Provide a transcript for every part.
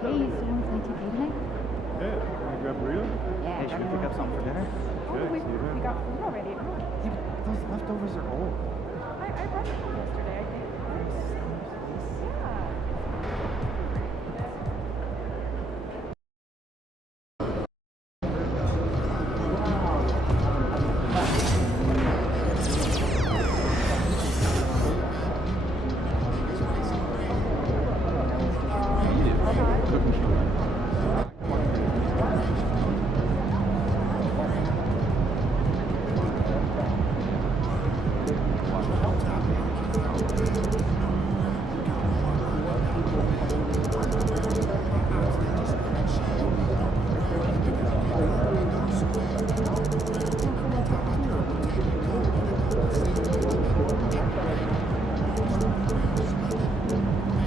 Hey, so you want to play 2K tonight? Yeah, can you grab a burrito? Yeah. Hey, should we pick up something for dinner? Yeah, we, see you then. we got food already at home. Yeah, but those leftovers are old. I brought it home yesterday, I think. Yeah.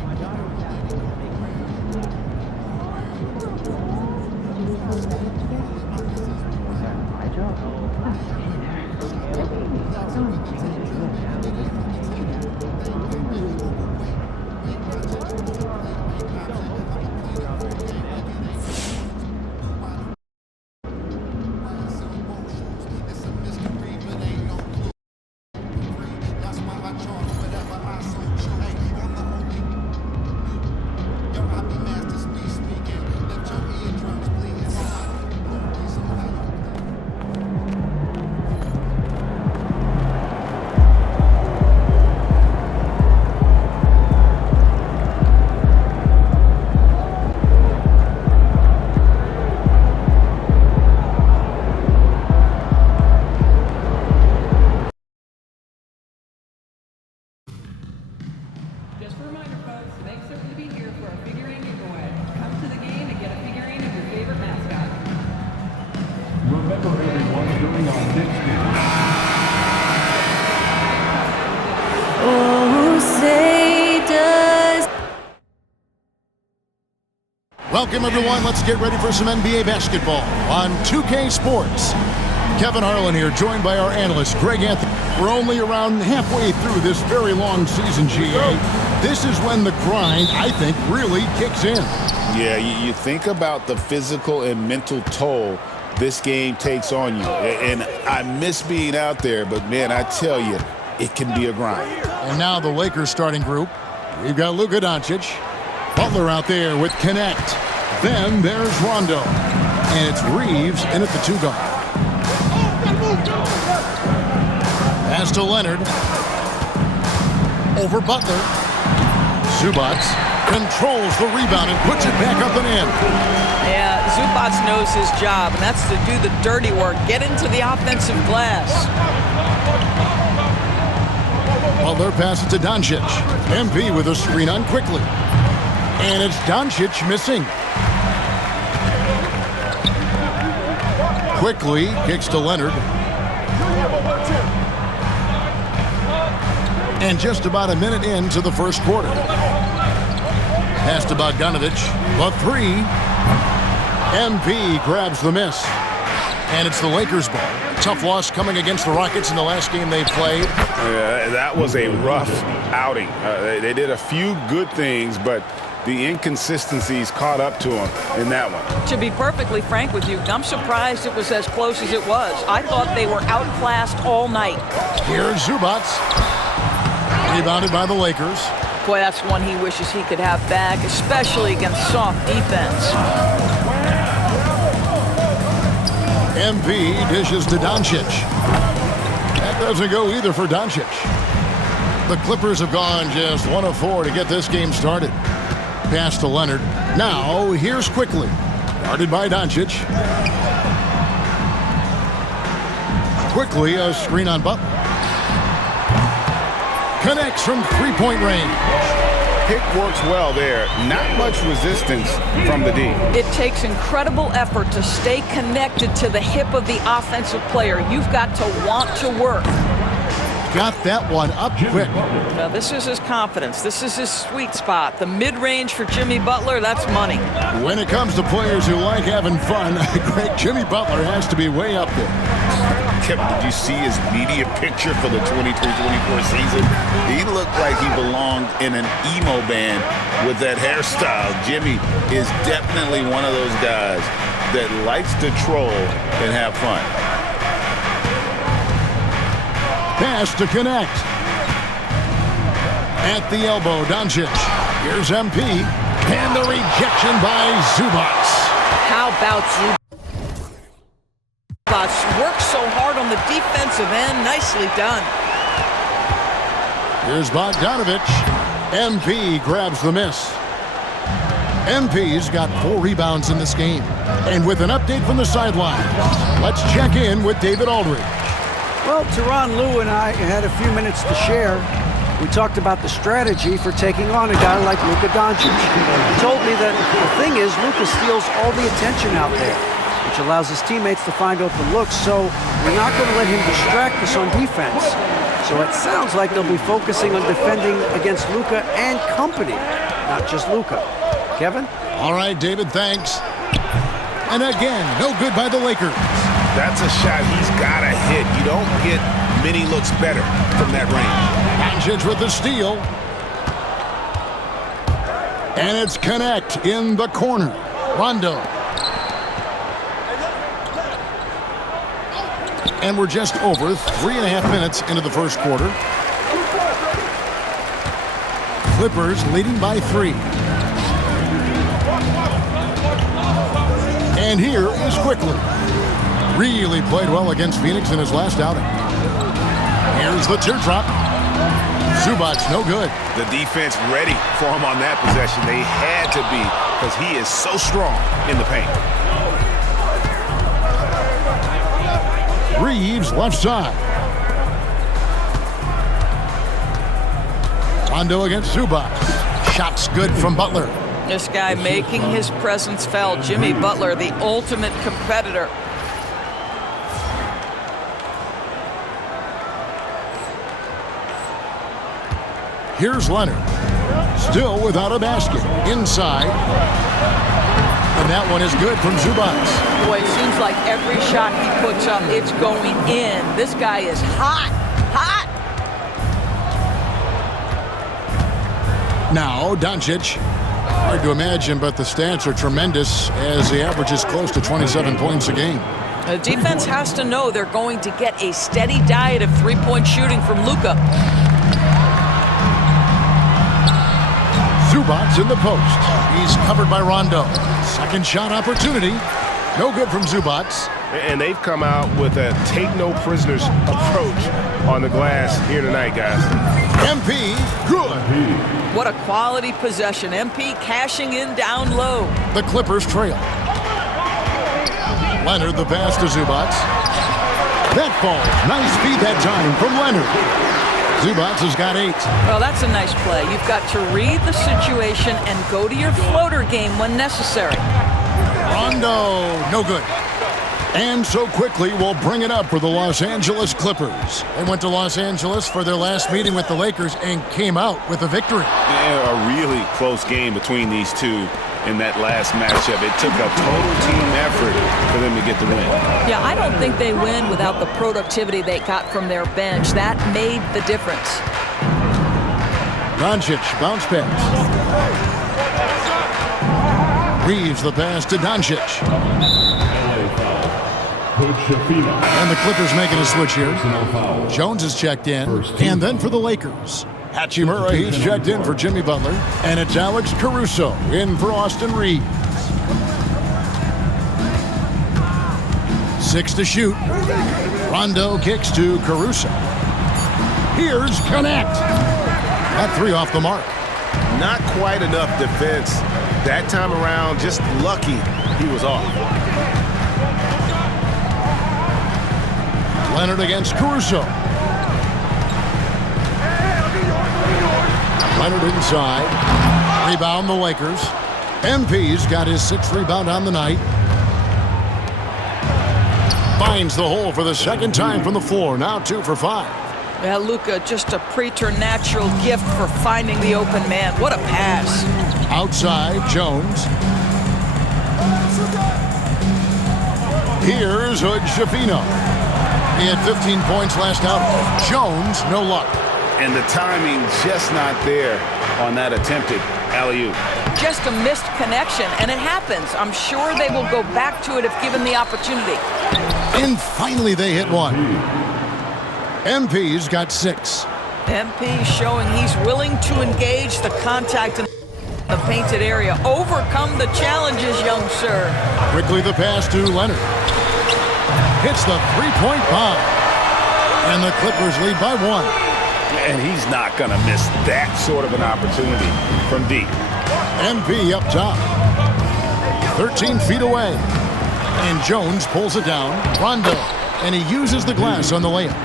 My job? Just a reminder, folks, make certain to be here for a figurine giveaway. Come to the game and get a figurine of your favorite mascot. Remember everyone, during our next game. Oh, say does. Welcome, everyone. Let's get ready for some NBA basketball on 2K Sports. Kevin Harlan here, joined by our analyst, Greg Anthony. We're only around halfway through this very long season, GA. This is when the grind, I think, really kicks in. Yeah, you think about the physical and mental toll this game takes on you. And I miss being out there, but, man, I tell you, it can be a grind. And now the Lakers starting group. We've got Luka Doncic. Butler out there with Connect. Then there's Rondo. And it's Reeves in at the 2-guard. Pass to Leonard. Over Butler. Zubac controls the rebound and puts it back up and in. Yeah, Zubac knows his job, and that's to do the dirty work. Get into the offensive glass. Butler passes to Doncic. MP with a screen on quickly. And it's Doncic missing. Quickly kicks to Leonard. And just about a minute into the first quarter. Pass to Bogdanovic. The three. MP grabs the miss. And it's the Lakers' ball. Tough loss coming against the Rockets in the last game they played. That was a rough outing. They did a few good things, but the inconsistencies caught up to them in that one. To be perfectly frank with you, I'm surprised it was as close as it was. I thought they were outclassed all night. Here's Zubac. Rebounded by the Lakers. Boy, that's one he wishes he could have back, especially against soft defense. MP dishes to Doncic. That doesn't go either for Doncic. The Clippers have gone just 1 of 4 to get this game started. Pass to Leonard. Now, here's quickly. Guarded by Doncic. Quickly, a screen on Butler. Connects from three-point range. Pick works well there. Not much resistance from the D. It takes incredible effort to stay connected to the hip of the offensive player. You've got to want to work. Got that one up quick. Now, this is his confidence. This is his sweet spot. The mid-range for Jimmy Butler, that's money. When it comes to players who like having fun, great Jimmy Butler has to be way up there. Kevin, did you see his media picture for the 23-24 season? He looked like he belonged in an emo band with that hairstyle. Jimmy is definitely one of those guys that likes to troll and have fun. Pass to connect. At the elbow, Doncic. Here's MP. And the rejection by Zubac. How about Zubac? Works so hard on the defensive end. Nicely done. Here's Bogdanovich. MP grabs the miss. MP's got 4 rebounds in this game. And with an update from the sideline, let's check in with David Aldridge. Well, Tyronn Lue and I had a few minutes to share. We talked about the strategy for taking on a guy like Luka Doncic. He told me that the thing is Luka steals all the attention out there, which allows his teammates to find open looks, so we're not going to let him distract us on defense. So it sounds like they'll be focusing on defending against Luka and company, not just Luka. Kevin? All right, David, thanks. And again, no good by the Lakers. That's a shot he's got to hit. You don't get many looks better from that range. Doncic with the steal. And it's Connect in the corner. Rondo. And we're just over 3.5 minutes into the first quarter. Clippers leading by 3. And here is Quickly. Really played well against Phoenix in his last outing. Here's the teardrop. Zubac, no good. The defense ready for him on that possession. They had to be, because he is so strong in the paint. Reeves left side. Rondo against Zubac. Shots good from Butler. This guy making his presence felt. Jimmy Butler, the ultimate competitor. Here's Leonard. Still without a basket. Inside. And that one is good from Zubac. Boy, it seems like every shot he puts up, it's going in. This guy is hot. Hot! Now, Doncic. Hard to imagine, but the stats are tremendous as he averages close to 27 points a game. The defense has to know they're going to get a steady diet of three-point shooting from Luka. Zubac in the post. He's covered by Rondo. Second shot opportunity. No good from Zubac. And they've come out with a take-no-prisoners approach on the glass here tonight, guys. MP, good. What a quality possession. MP cashing in down low. The Clippers trail. Leonard the pass to Zubac. That falls. Nice feed that time from Leonard. Zubac has got 8. Well, that's a nice play. You've got to read the situation and go to your floater game when necessary. Rondo, no good. And so quickly, we'll bring it up for the Los Angeles Clippers. They went to Los Angeles for their last meeting with the Lakers and came out with a victory. Yeah, a really close game between these two in that last matchup. It took a total team effort for them to get the win. Yeah, I don't think they win without the productivity they got from their bench. That made the difference. Doncic, bounce pass. Reeves the pass to Doncic. And the Clippers making a switch here. Jones is checked in. And then for the Lakers, Hachimura, he's checked in for Jimmy Butler. And it's Alex Caruso in for Austin Reeves. 6 to shoot. Rondo kicks to Caruso. Here's Connect. That 3 off the mark. Not quite enough defense that time around. Just lucky he was off. Leonard against Caruso. Leonard inside. Rebound the Lakers. MP's got his 6th rebound on the night. Finds the hole for the second time from the floor. Now 2 for 5. Yeah, Luka, just a preternatural gift for finding the open man. What a pass. Outside, Jones. Here's Hood Schifino. He had 15 points last out. Jones, no luck. And the timing just not there on that attempted alley-oop. Just a missed connection, and it happens. I'm sure they will go back to it if given the opportunity. And finally they hit one. MP's got 6. MP showing he's willing to engage the contact in the painted area. Overcome the challenges, young sir. Quickly the pass to Leonard. Hits the three-point bomb. And the Clippers lead by 1. And he's not going to miss that sort of an opportunity from deep. MP up top. 13 feet away. And Jones pulls it down. Rondo. And he uses the glass on the layup.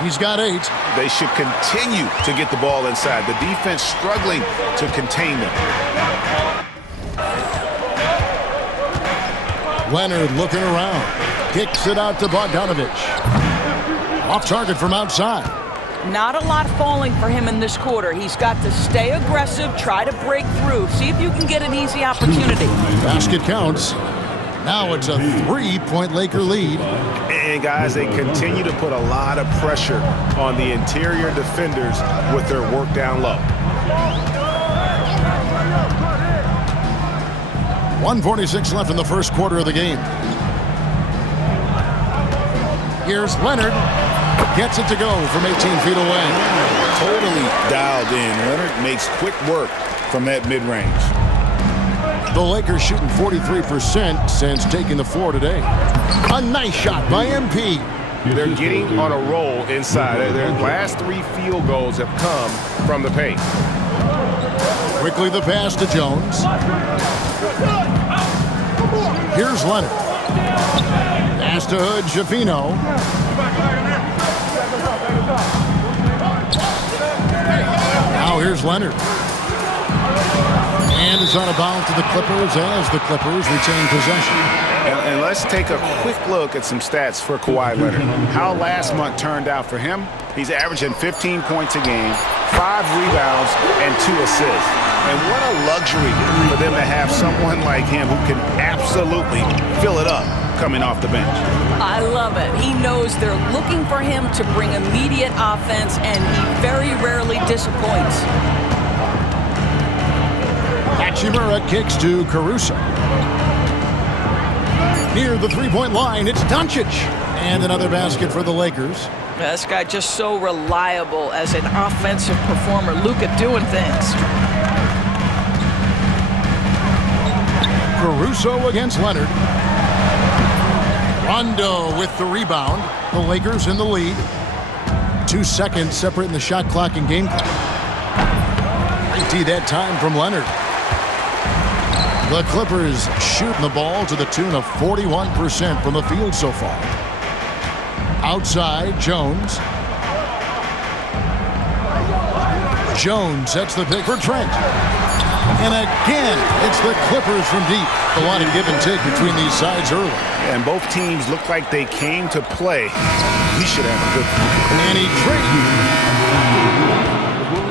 He's got 8. They should continue to get the ball inside. The defense struggling to contain them. Leonard looking around. Kicks it out to Bogdanovich. Off target from outside. Not a lot falling for him in this quarter. He's got to stay aggressive, try to break through, see if you can get an easy opportunity. Basket counts. Now it's a 3-point Laker lead. And guys, they continue to put a lot of pressure on the interior defenders with their work down low. 1:46 left in the first quarter of the game. Here's Leonard. Gets it to go from 18 feet away. Totally dialed in. Leonard makes quick work from that mid-range. The Lakers shooting 43% since taking the floor today. A nice shot by MP. They're getting on a roll inside. Their last 3 field goals have come from the paint. Quickly the pass to Jones. Here's Leonard. Pass to Hood Schifino. Now here's Leonard. And it's on a bounce to the Clippers as the Clippers retain possession. And let's take a quick look at some stats for Kawhi Leonard. How last month turned out for him. He's averaging 15 points a game, 5 rebounds, and 2 assists. And what a luxury for them to have someone like him who can absolutely fill it up coming off the bench. I love it. He knows they're looking for him to bring immediate offense, and he very rarely disappoints. Hachimura kicks to Caruso. Near the three-point line, it's Doncic. And another basket for the Lakers. This guy just so reliable as an offensive performer. Luka doing things. Caruso against Leonard. Rondo with the rebound. The Lakers in the lead. 2 seconds separating the shot clock and game clock. IT that time from Leonard. The Clippers shooting the ball to the tune of 41% from the field so far. Outside, Jones. Jones sets the pick for Trent. And again, it's the Clippers from deep. A lot of give and take between these sides early. And both teams look like they came to play. He should have a good And he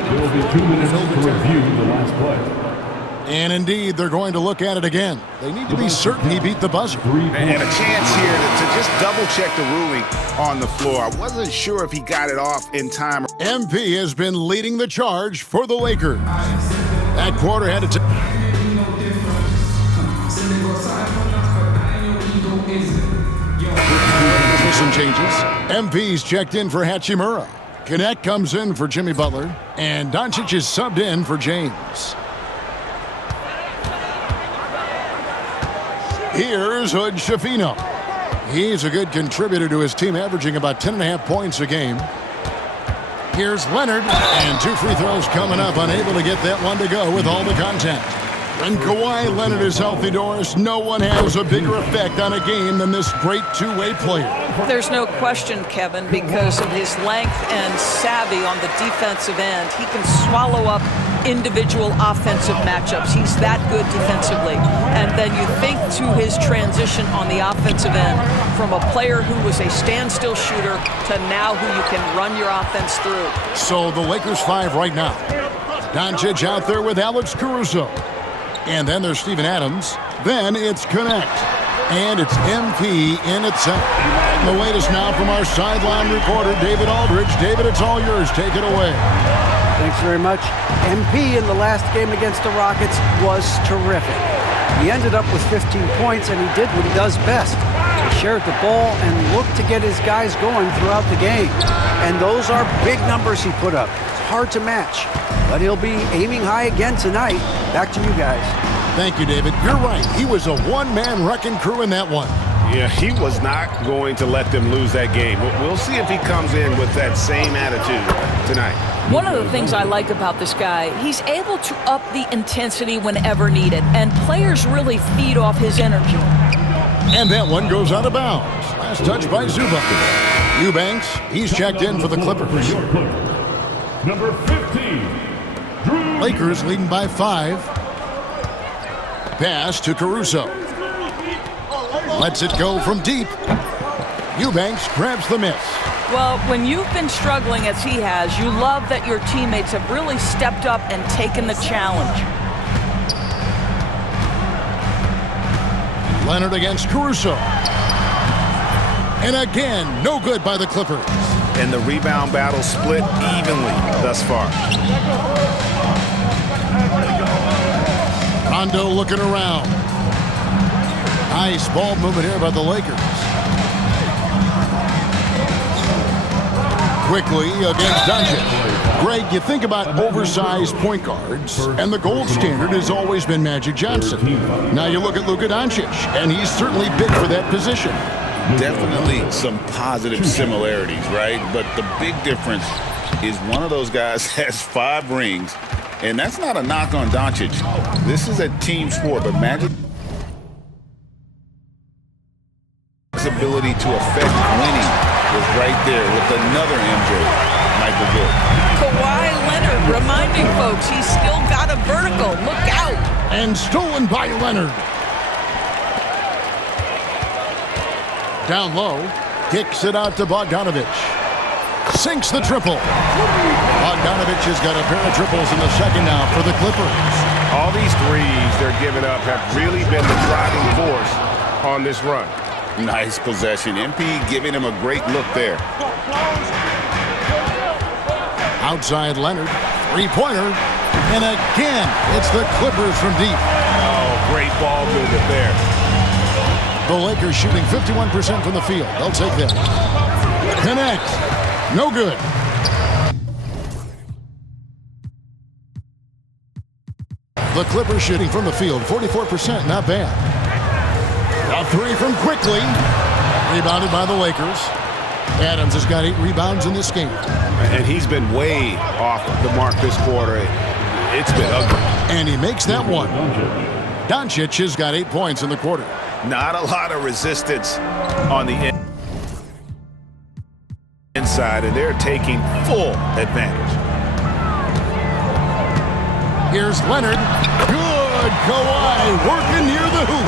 There will be 2 minutes to review the last play. And indeed, they're going to look at it again. They need to be certain he beat the buzzer. And a chance here to just double-check the ruling on the floor. I wasn't sure if he got it off in time. MP has been leading the charge for the Lakers. That quarter had to position changes. MP's checked in for Hachimura. Connect comes in for Jimmy Butler. And Doncic is subbed in for James. Here's Hood Schifino. He's a good contributor to his team, averaging about 10.5 points a game. Here's Leonard, and 2 free throws coming up, unable to get that one to go with all the contact. When Kawhi Leonard is healthy, Doris, no one has a bigger effect on a game than this great two-way player. There's no question, Kevin, because of his length and savvy on the defensive end. He can swallow up individual offensive matchups. He's that good defensively. And then you think to his transition on the offensive end from a player who was a standstill shooter to now who you can run your offense through. So the Lakers 5 right now. Doncic out there with Alex Caruso. And then there's Steven Adams. Then it's Connect. And it's MP in at center. And the latest now from our sideline reporter, David Aldridge. David, it's all yours. Take it away. Thanks very much. MP in the last game against the Rockets was terrific. He ended up with 15 points, and he did what he does best. He shared the ball and looked to get his guys going throughout the game. And those are big numbers he put up. It's hard to match, but he'll be aiming high again tonight. Back to you guys. Thank you, David. You're right. He was a one-man wrecking crew in that one. Yeah, he was not going to let them lose that game. We'll see if he comes in with that same attitude tonight. One of the things I like about this guy, he's able to up the intensity whenever needed, and players really feed off his energy. And that one goes out of bounds. Last touch by Zubac. Eubanks, he's checked in for the Clippers. Number 15, Drew. Lakers leading by 5. Pass to Caruso. Lets it go from deep. Eubanks grabs the miss. Well, when you've been struggling as he has, you love that your teammates have really stepped up and taken the challenge. Leonard against Caruso. And again, no good by the Clippers. And the rebound battle split evenly thus far. Rondo looking around. Nice ball movement here by the Lakers. Quickly against Doncic. Greg, you think about oversized point guards, and the gold standard has always been Magic Johnson. Now you look at Luka Doncic, and he's certainly big for that position. Definitely some positive similarities, right? But the big difference is one of those guys has 5 rings, and that's not a knock on Doncic. This is a team sport, but Magic's ability to affect winning was right there with another MJ, Michael Jordan. Kawhi Leonard reminding folks he's still got a vertical. Look out. And stolen by Leonard. Down low, kicks it out to Bogdanovic. Sinks the triple. Bogdanovic has got a pair of triples in the second now for the Clippers. All these threes they're giving up have really been the driving force on this run. Nice possession. MP giving him a great look there. Outside Leonard, three-pointer. And again, it's the Clippers from deep. Oh, great ball movement there. The Lakers shooting 51% from the field. They'll take that. Connect. No good. The Clippers shooting from the field 44%. Not bad. A three from Quickly. Rebounded by the Lakers. Adams has got 8 rebounds in this game. And he's been way off the mark this quarter. It's been ugly. And he makes that one. Doncic has got 8 points in the quarter. Not a lot of resistance on the inside, and they're taking full advantage. Here's Leonard. Good. Kawhi working near the hoop.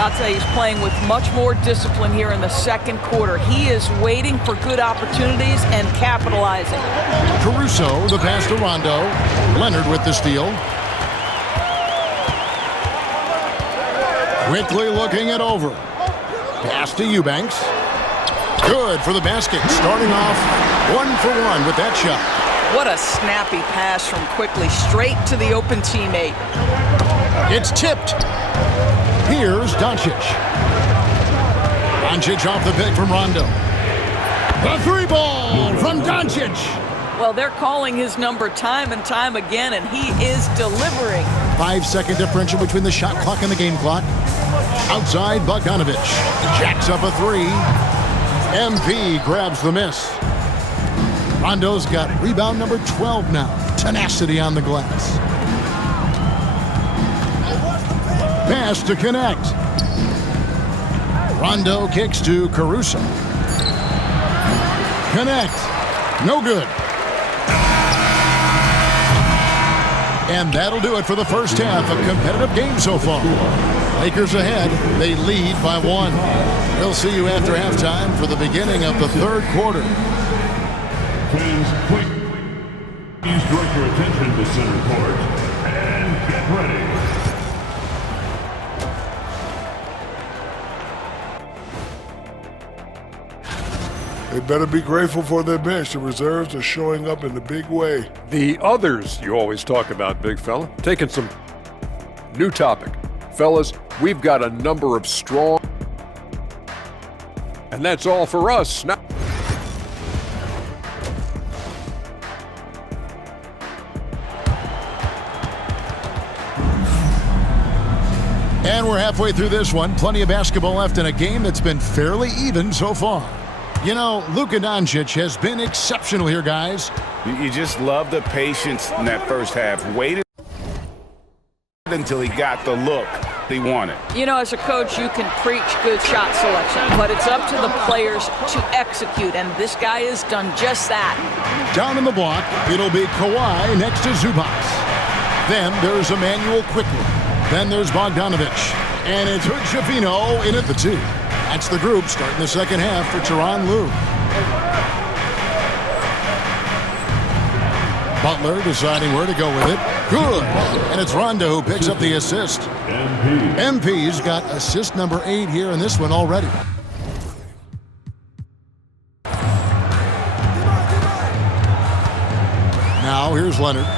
I'll tell you, he's playing with much more discipline here in the second quarter. He is waiting for good opportunities and capitalizing. Caruso, the pass to Rondo. Leonard with the steal. Quickly looking it over. Pass to Eubanks. Good for the basket. Starting off 1 for 1 with that shot. What a snappy pass from Quickly straight to the open teammate. It's tipped. Here's Doncic. Doncic off the pick from Rondo. The 3-ball from Doncic. Well, they're calling his number time and time again, and he is delivering. 5-second differential between the shot clock and the game clock. Outside, Bogdanovic jacks up a 3. MP grabs the miss. Rondo's got rebound number 12 now. Tenacity on the glass. Pass to connect. Rondo kicks to Caruso. Connect. No good. And that'll do it for the first half. A competitive game so far. Lakers ahead. They lead by 1. We'll see you after halftime for the beginning of the third quarter. Fans, please direct your attention to center court and get ready. They better be grateful for their bench. The reserves are showing up in a big way. The others you always talk about, big fella. Taking some new topic. Fellas, we've got a number of strong, and that's all for us. Now, And we're halfway through this one. Plenty of basketball left in a game that's been fairly even so far. You know, Luka Doncic has been exceptional here, guys. You just love the patience in that first half. Waited until he got the look he wanted. You know, as a coach, you can preach good shot selection, but it's up to the players to execute, and this guy has done just that. Down in the block, it'll be Kawhi next to Zubac. Then there's Emmanuel Quickly. Then there's Bogdanovich. And it's Hood-Schifino in at the 2. That's the group starting the second half for Tyronn Lue. Butler deciding where to go with it. Good. And it's Rondo who picks up the assist. MP's got assist number 8 here in this one already. Now here's Leonard.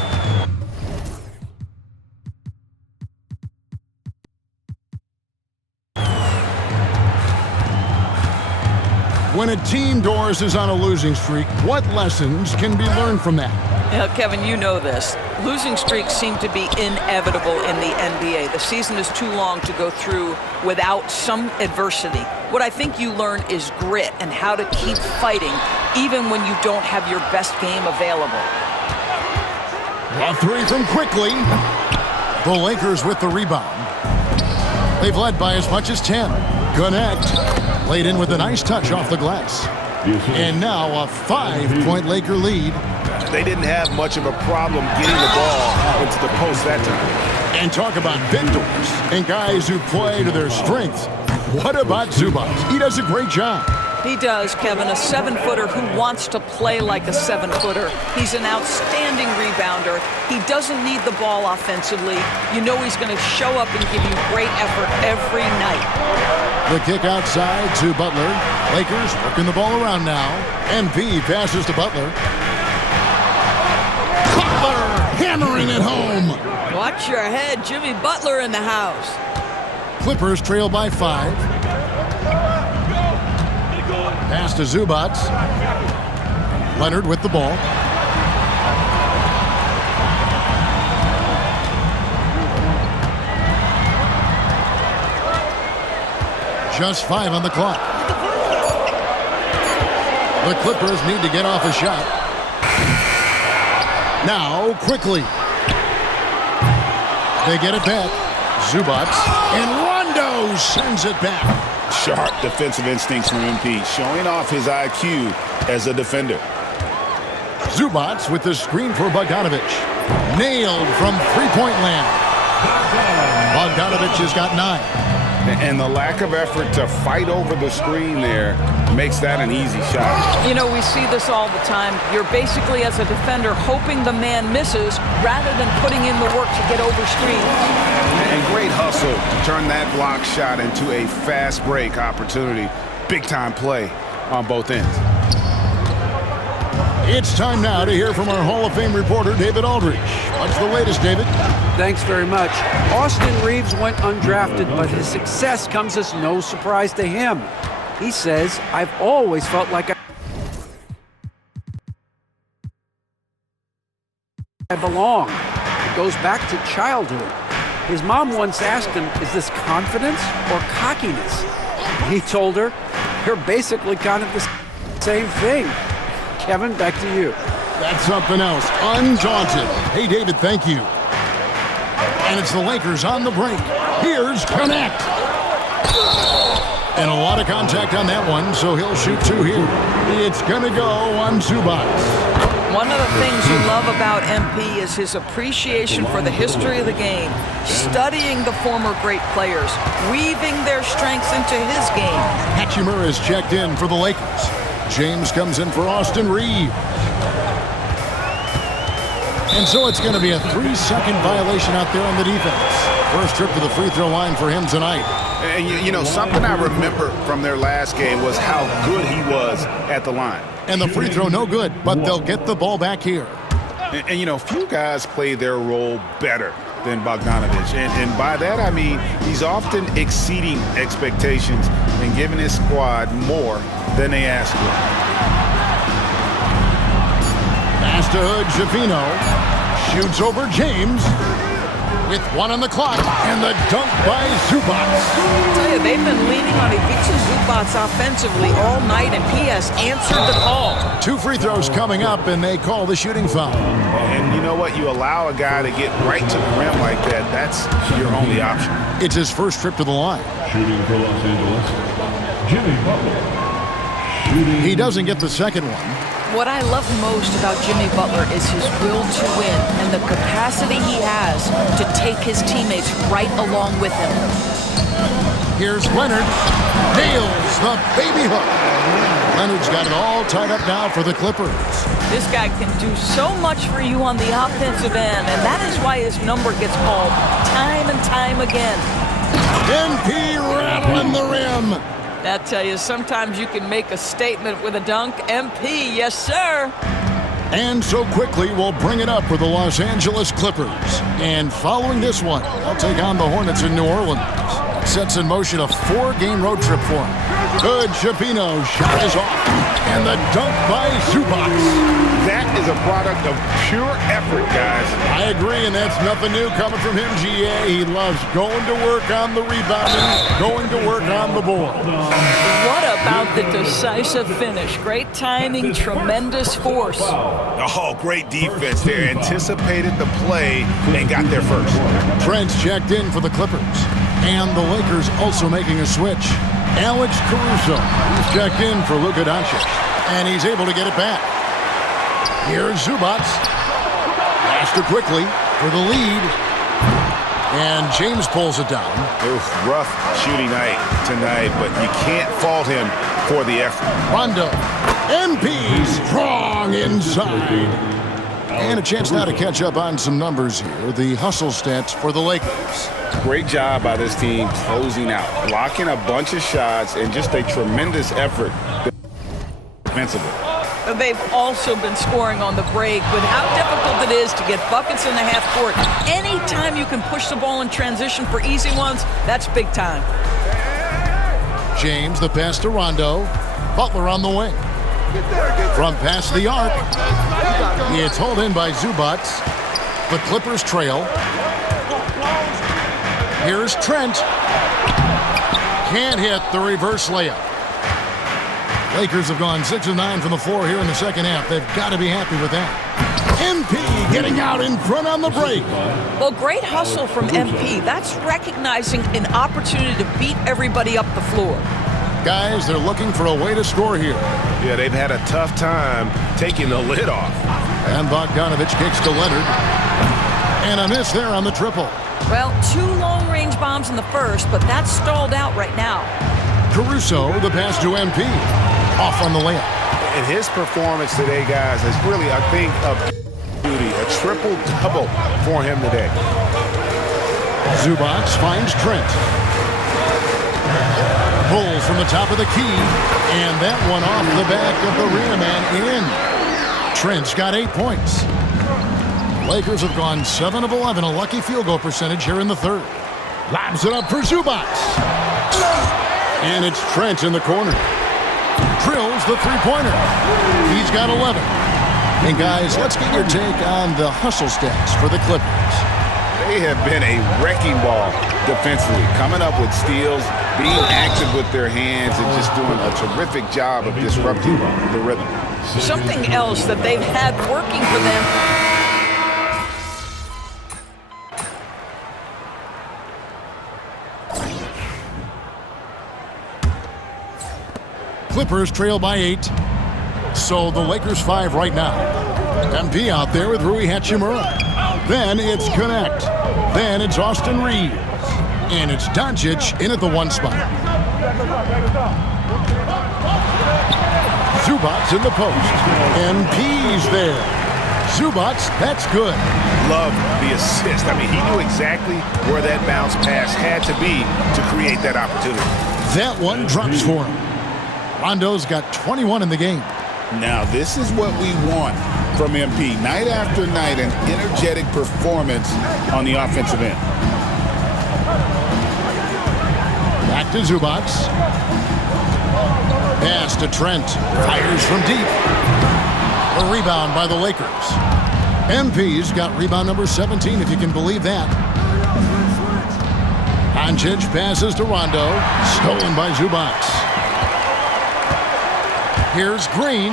When a team, Doris, is on a losing streak, what lessons can be learned from that? Kevin, you know this. Losing streaks seem to be inevitable in the NBA. The season is too long to go through without some adversity. What I think you learn is grit and how to keep fighting even when you don't have your best game available. A 3 from Quickly. The Lakers with the rebound. They've led by as much as 10. Connect. Laid in with a nice touch off the glass. And now a 5-point Laker lead. They didn't have much of a problem getting the ball into the post that time. And talk about victors and guys who play to their strengths. What about Zubac? He does a great job. He does, Kevin, a 7-footer who wants to play like a 7-footer. He's an outstanding rebounder. He doesn't need the ball offensively. You know he's going to show up and give you great effort every night. The kick outside to Butler. Lakers working the ball around now. MP passes to Butler. Butler hammering it home. Watch your head. Jimmy Butler in the house. Clippers trail by 5. Pass to Zubac. Leonard with the ball. Just 5 on the clock. The Clippers need to get off a shot. Now, Quickly. They get it back. Zubac. And Rondo sends it back. Sharp defensive instincts from MP, showing off his IQ as a defender. Zubac with the screen for Bogdanovich. Nailed from three-point land. Bogdanovich has got 9. And the lack of effort to fight over the screen there makes that an easy shot. You know, we see this all the time. You're basically, as a defender, hoping the man misses rather than putting in the work to get over screens. And great hustle to turn that block shot into a fast break opportunity. Big time play on both ends. It's time now to hear from our Hall of Fame reporter, David Aldridge. What's the latest, David? Thanks very much. Austin Reeves went undrafted, but his success comes as no surprise to him. He says, I've always felt like I belong. It goes back to childhood. His mom once asked him, is this confidence or cockiness? He told her, you're basically kind of the same thing. Kevin, back to you. That's something else. Undaunted. Hey, David, thank you. And it's the Lakers on the break. Here's Connect. And a lot of contact on that one, so he'll shoot 2 here. It's going to go on Zubac. One of the things you love about MP is his appreciation for the history of the game, studying the former great players, weaving their strengths into his game. Hachimura is checked in for the Lakers. James comes in for Austin Reeves. And so it's going to be a 3-second violation out there on the defense. First trip to the free throw line for him tonight. And you know, something I remember from their last game was how good he was at the line. And the free throw no good, but they'll get the ball back here. And you know, few guys play their role better than Bogdanovich. And by that, I mean he's often exceeding expectations and giving his squad more than they ask for. Pass to Hood, Javino shoots over James with 1 on the clock, and the dunk by Zubac. I tell you, they've been leaning on Ivica Zubac offensively all night, and he has answered the call. 2 free throws coming up, and they call the shooting foul. And you know what? You allow a guy to get right to the rim like that, that's your only option. It's his first trip to the line. Shooting for Los Angeles, Jimmy Butler. He doesn't get the second one. What I love most about Jimmy Butler is his will to win and the capacity he has to take his teammates right along with him. Here's Leonard. Nails the baby hook. Leonard's got it all tied up now for the Clippers. This guy can do so much for you on the offensive end, and that is why his number gets called time and time again. MP rattling the rim. I tell you, sometimes you can make a statement with a dunk. MP, yes, sir. And so quickly, we'll bring it up for the Los Angeles Clippers. And following this one, they'll take on the Hornets in New Orleans. Sets in motion a 4-game road trip for him. Good, Javino, shot is off. And the dunk by Zubac. That is a product of pure effort, guys. I agree, and that's nothing new coming from him, GA. He loves going to work on the rebounding, going to work on the board. What about the decisive finish? Great timing, tremendous force. Oh, great defense there. Anticipated the play and got there first. Trent's checked in for the Clippers. And the Lakers also making a switch. Alex Caruso, he's checked in for Luka Doncic. And he's able to get it back. Here's Zubac. Faster quickly for the lead. And James pulls it down. Oof, rough shooting night tonight, but you can't fault him for the effort. Rondo. MP strong inside. And a chance now to catch up on some numbers here. The hustle stats for the Lakers. Great job by this team closing out, blocking a bunch of shots, and just a tremendous effort defensively. They've also been scoring on the break with how difficult it is to get buckets in the half court. Anytime you can push the ball in transition for easy ones, that's big time. James, the pass to Rondo. Butler on the wing. From past the arc. It's hauled in by Zubac. The Clippers trail. Here's Trent. Can't hit the reverse layup. Lakers have gone 6 of 9 from the floor here in the second half. They've got to be happy with that. MP getting out in front on the break. Well, great hustle from MP. That's recognizing an opportunity to beat everybody up the floor. Guys, they're looking for a way to score here. Yeah, they've had a tough time taking the lid off. And Bogdanovich kicks to Leonard. And a miss there on the triple. Well, 2 long-range bombs in the first, but that's stalled out right now. Caruso, the pass to MP. Off on the layup. And his performance today, guys, is really a thing of beauty. A triple-double for him today. Zubac finds Trent. Pulls from the top of the key. And that one off the back of the rim and in. Trent's got 8 points. Lakers have gone 7 of 11, a lucky field goal percentage here in the third. Lobs it up for Zubac. And it's Trent in the corner. Drills the three-pointer. He's got 11. And guys, let's get your take on the hustle stats for the Clippers. They have been a wrecking ball defensively, coming up with steals, being active with their hands, and just doing a terrific job of disrupting the rhythm. Something else that they've had working for them. Clippers trail by 8. So the Lakers 5 right now. MP out there with Rui Hachimura. Then it's Connect. Then it's Austin Reeves. And it's Doncic in at the 1 spot. Zubac's in the post. MP's there. Zubac, that's good. Love the assist. I mean, he knew exactly where that bounce pass had to be to create that opportunity. That one drops for him. Rondo's got 21 in the game. Now, this is what we want from MP. Night after night, an energetic performance on the offensive end. Back to Zubac. Pass to Trent. Fires from deep. A rebound by the Lakers. MP's got rebound number 17, if you can believe that. Doncic passes to Rondo. Stolen by Zubac. Here's Green.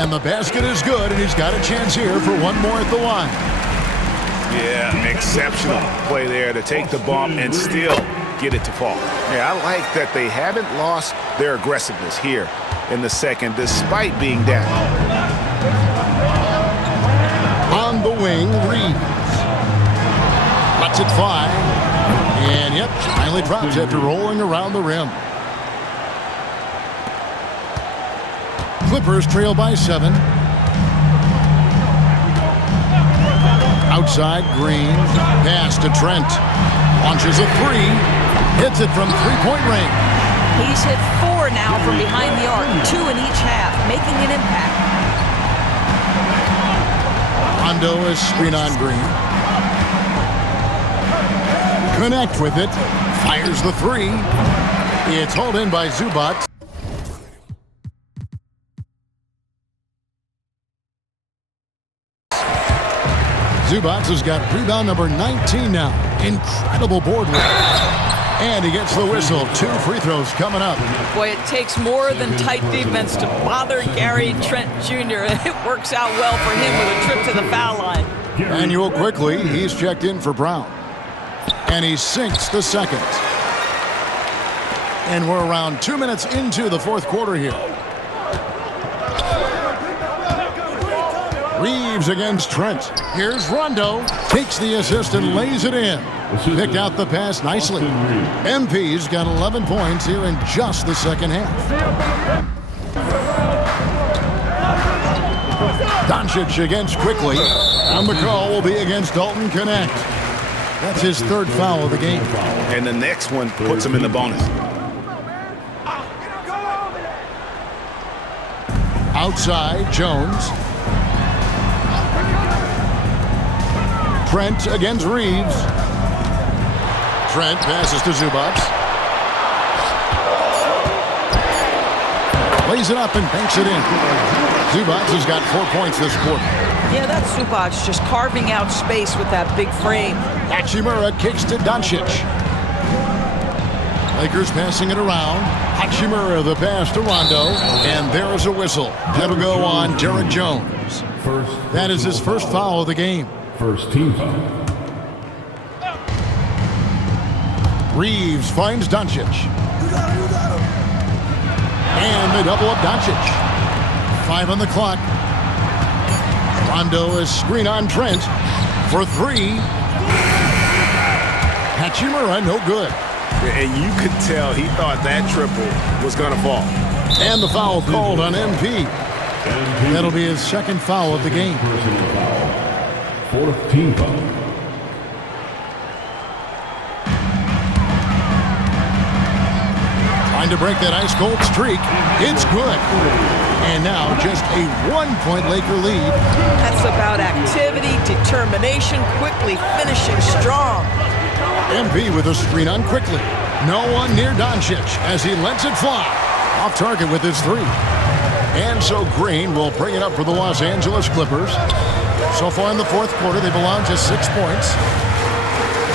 And the basket is good, and he's got a chance here for one more at the line. Yeah, exceptional play there to take the bump and still get it to fall. Yeah, I like that they haven't lost their aggressiveness here in the second, despite being down. On the wing, Reeves. Lets it fly. And yep, finally drops after rolling around the rim. Clippers trail by 7. Outside, Green. Pass to Trent. Launches a 3. Hits it from three-point range. He's hit 4 now from behind the arc, 2 in each half, making an impact. Rondo is screen on Green. Connect with it. Fires the 3. It's hauled in by Zubac. Zubac has got rebound number 19 now. Incredible board work. And he gets the whistle. 2 free throws coming up. Boy, it takes more than tight defense to bother Gary Trent Jr. It works out well for him with a trip to the foul line. Manuel quickly, he's checked in for Brown. And he sinks the second. And we're around 2 minutes into the fourth quarter here. Reeves against Trent. Here's Rondo. Takes the assist and lays it in. Picked out the pass nicely. MP's got 11 points here in just the second half. Doncic against Quickly. And the call will be against Dalton Connect. That's his 3rd foul of the game. And the next one puts him in the bonus. Outside, Jones. Trent against Reeves. Trent passes to Zubac. Lays it up and banks it in. Zubac has got 4 points this quarter. Yeah, that's Zubac just carving out space with that big frame. Hachimura kicks to Doncic. Lakers passing it around. Hachimura the pass to Rondo. And there is a whistle. That'll go on Derek Jones. That is his 1st foul of the game. First team foul. Reeves finds Doncic. And they double up Doncic. 5 on the clock. Rondo is screen on Trent for 3. Hachimura, no good. And you could tell he thought that triple was going to fall. And the foul called on MP. That'll be his 2nd foul of the game. Personal foul. 4th team foul. Trying to break that ice-cold streak. It's good. And now just a 1-point Laker lead. That's about activity, determination, quickly finishing strong. MP with a screen on Quickly. No one near Doncic as he lets it fly. Off target with his 3. And so Green will bring it up for the Los Angeles Clippers. So far in the fourth quarter, they belong to 6 points.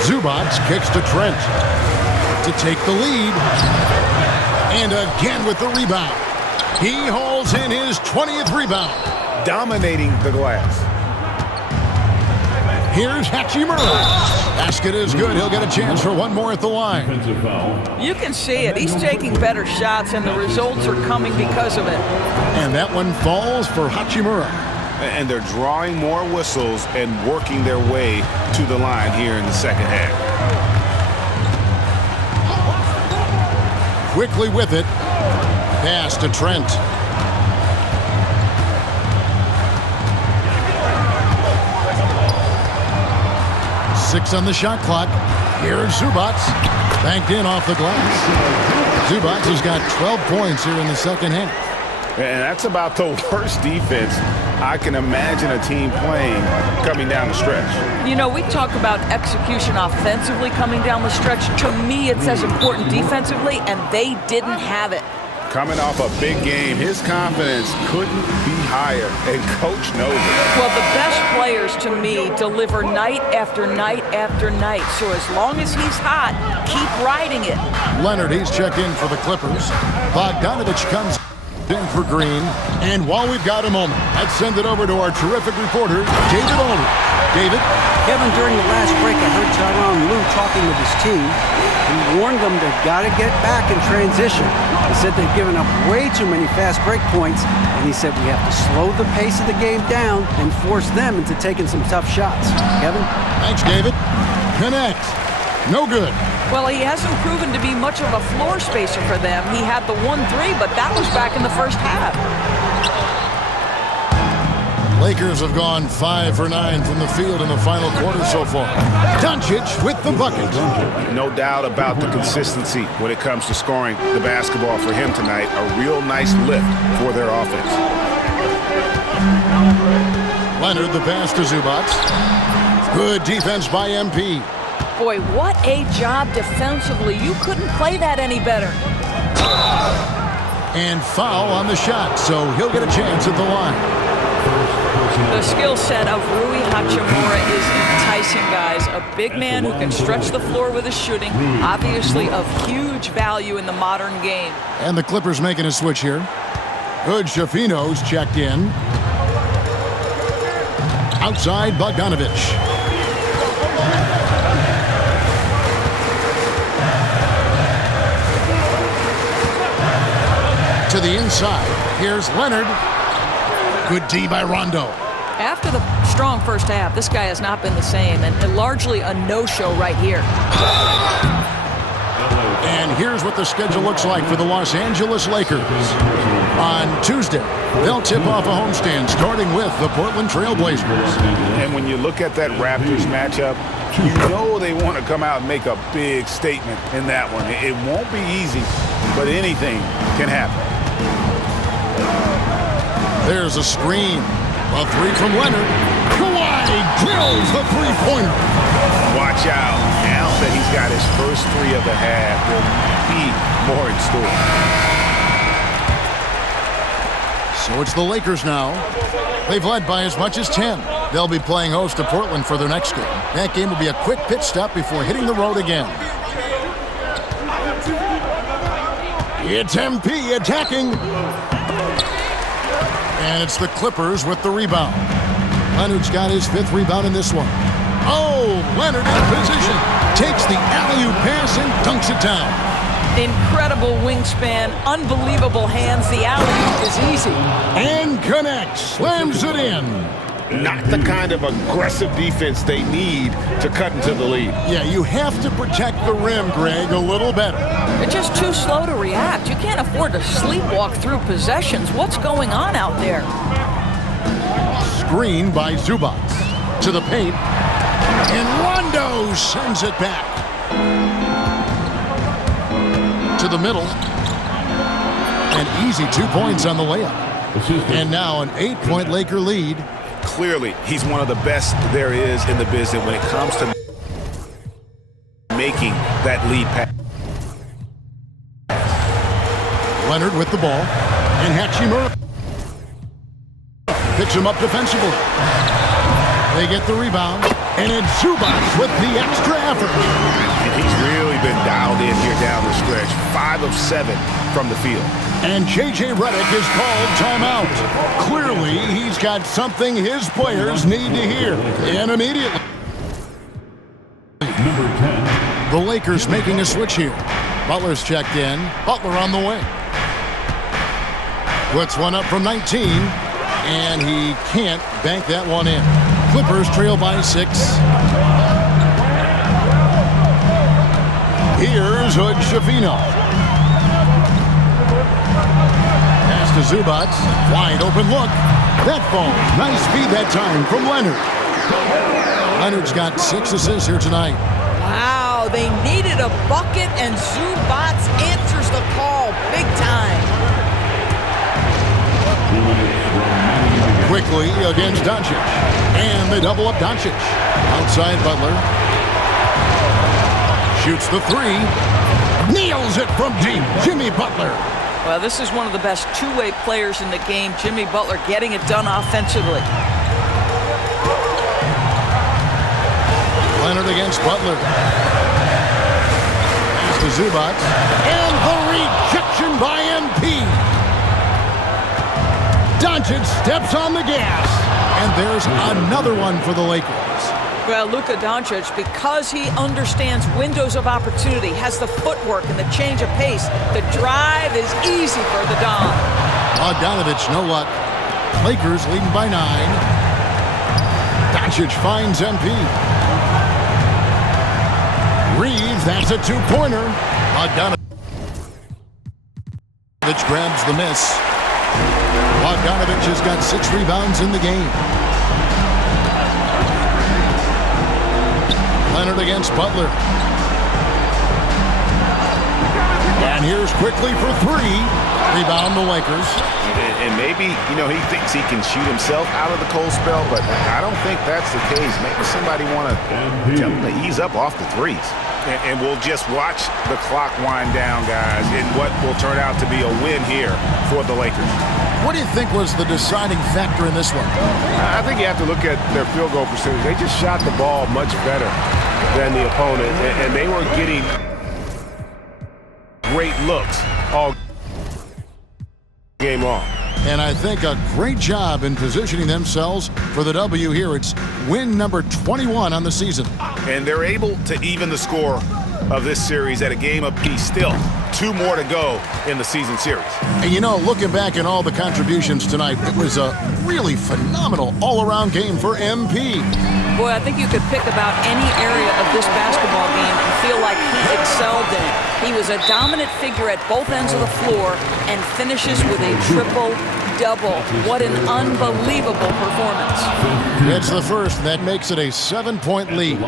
Zubac kicks to Trent to take the lead. And again with the rebound. He hauls in his 20th rebound. Dominating the glass. Here's Hachimura. Basket is good. He'll get a chance for one more at the line. You can see it. He's taking better shots, and the results are coming because of it. And that one falls for Hachimura. And they're drawing more whistles and working their way to the line here in the second half. Quickly with it. Pass to Trent. 6 on the shot clock. Here's Zubats. Banked in off the glass. Zubats has got 12 points here in the second half. And that's about the worst defense I can imagine a team playing coming down the stretch. You know, we talk about execution offensively coming down the stretch. To me, it's as important defensively, and they didn't have it. Coming off a big game, his confidence couldn't be higher, and Coach knows it. Well, the best players, to me, deliver night after night after night. So as long as he's hot, keep riding it. Leonard, he's checked in for the Clippers. Bogdanovich comes in for Green. And while we've got a moment, let's send it over to our terrific reporter, David Aldridge. David? Kevin, during the last break, I heard Tyronn Lue talking with his team. He warned them they've got to get back in transition. He said they've given up way too many fast break points, and he said we have to slow the pace of the game down and force them into taking some tough shots. Kevin? Thanks, David. Connect. No good. Well, he hasn't proven to be much of a floor spacer for them. He had the 1-3, but that was back in the first half. Lakers have gone 5 for 9 from the field in the final quarter so far. Doncic with the bucket. No doubt about the consistency when it comes to scoring the basketball for him tonight. A real nice lift for their offense. Leonard, the pass to Zubats. Good defense by MP. Boy, what a job defensively. You couldn't play that any better. And foul on the shot, so he'll get a chance at the line. The skill set of Rui Hachimura is enticing, guys. A big man who can stretch the floor with his shooting, obviously of huge value in the modern game. And the Clippers making a switch here. Good, Shafino's checked in. Outside, Bogdanovich. To the inside. Here's Leonard. Good D by Rondo. After the strong first half, this guy has not been the same, and largely a no-show right here. And here's what the schedule looks like for the Los Angeles Lakers. On Tuesday, they'll tip off a homestand starting with the Portland Trail Blazers. And when you look at that Raptors matchup, you know they want to come out and make a big statement in that one. It won't be easy, but anything can happen. There's a screen. A 3 from Leonard. Kawhi drills the three-pointer. Watch out. Now that he's got his first 3 of the half, there'll be more in store. So it's the Lakers now. They've led by as much as 10. They'll be playing host to Portland for their next game. That game will be a quick pit stop before hitting the road again. It's MP attacking. And it's the Clippers with the rebound. Leonard's got his 5th rebound in this one. Oh, Leonard in position. Takes the alley-oop pass and dunks it down. Incredible wingspan, unbelievable hands. The alley-oop is easy. And connects, slams it in. Not the kind of aggressive defense they need to cut into the lead. Yeah, you have to protect the rim, Greg, a little better. They're just too slow to react. You can't afford to sleepwalk through possessions. What's going on out there? Screen by Zubats. To the paint. And Rondo sends it back. To the middle. An easy 2 points on the layup. And now an 8-point Laker lead. Clearly, he's one of the best there is in the business when it comes to making that lead pass. Leonard with the ball. And Hachimura picks him up defensively. They get the rebound. And it's Zubats with the extra effort. And he's really been dialed in here down the stretch. 5 of 7 from the field. And J.J. Redick is called timeout. Clearly, he's got something his players need to hear. And immediately. Number 10. The Lakers making a switch here. Butler's checked in. Butler on the wing. Puts one up from 19. And he can't bank that one in. Clippers trail by 6. Here's Hood Shafino. Pass to Zubats. Wide open look. That falls. Nice feed that time from Leonard. Leonard's got 6 assists here tonight. Wow, they needed a bucket, and Zubac answers the call big time. Quickly against Doncic. And they double up Doncic. Outside Butler. Shoots the 3. Nails it from deep. Jimmy Butler. Well, this is one of the best two-way players in the game. Jimmy Butler getting it done offensively. Leonard against Butler. Pass to Zubac. And the rejection by MP. Doncic steps on the gas. And there's another one for the Lakers. Well, Luka Doncic, because he understands windows of opportunity, has the footwork and the change of pace, the drive is easy for the Dom. Bogdanovich, no luck. Lakers leading by 9. Doncic finds MP. Reeves, that's a 2-pointer. Bogdanovich grabs the miss. Bogdanovich has got 6 rebounds in the game. Leonard against Butler. And here's quickly for 3. Rebound the Lakers. And maybe, he thinks he can shoot himself out of the cold spell, but I don't think that's the case. Maybe somebody want to tell him to ease up off the threes. And we'll just watch the clock wind down, guys, in what will turn out to be a win here for the Lakers. What do you think was the deciding factor in this one? I think you have to look at their field goal percentage. They just shot the ball much better than the opponent, and they were getting great looks all game long. And I think a great job in positioning themselves for the W here. It's win number 21 on the season. And they're able to even the score of this series at a game apiece. Still 2 more to go in the season series. And looking back at all the contributions tonight, it was a really phenomenal all-around game for MP. Boy, I think you could pick about any area of this basketball game and feel like he excelled in it. He was a dominant figure at both ends of the floor and finishes with a triple-double. What an unbelievable performance. It's the first. That makes it a 7-point lead.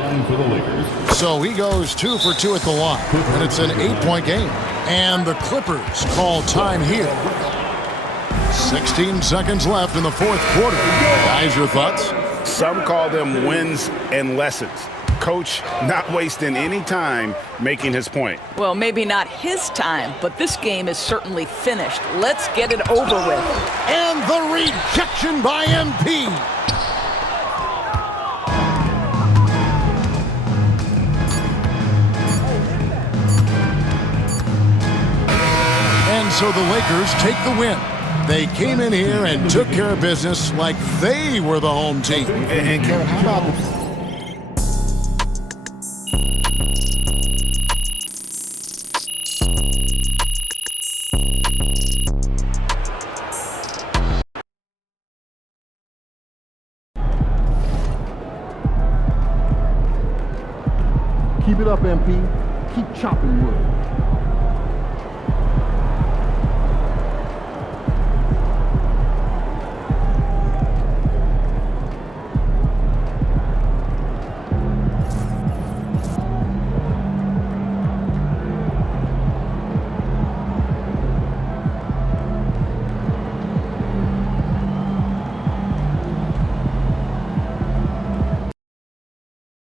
So he goes 2 for 2 at the line, and it's an 8-point game. And the Clippers call time here. 16 seconds left in the 4th quarter. Guys, your thoughts? Some call them wins and lessons. Coach not wasting any time making his point. Well, maybe not his time, but this game is certainly finished. Let's get it over with. And the rejection by MP. And so the Lakers take the win. They came in here and took care of business like they were the home team. And Kevin, how about Keep it up, MP. Keep chopping wood.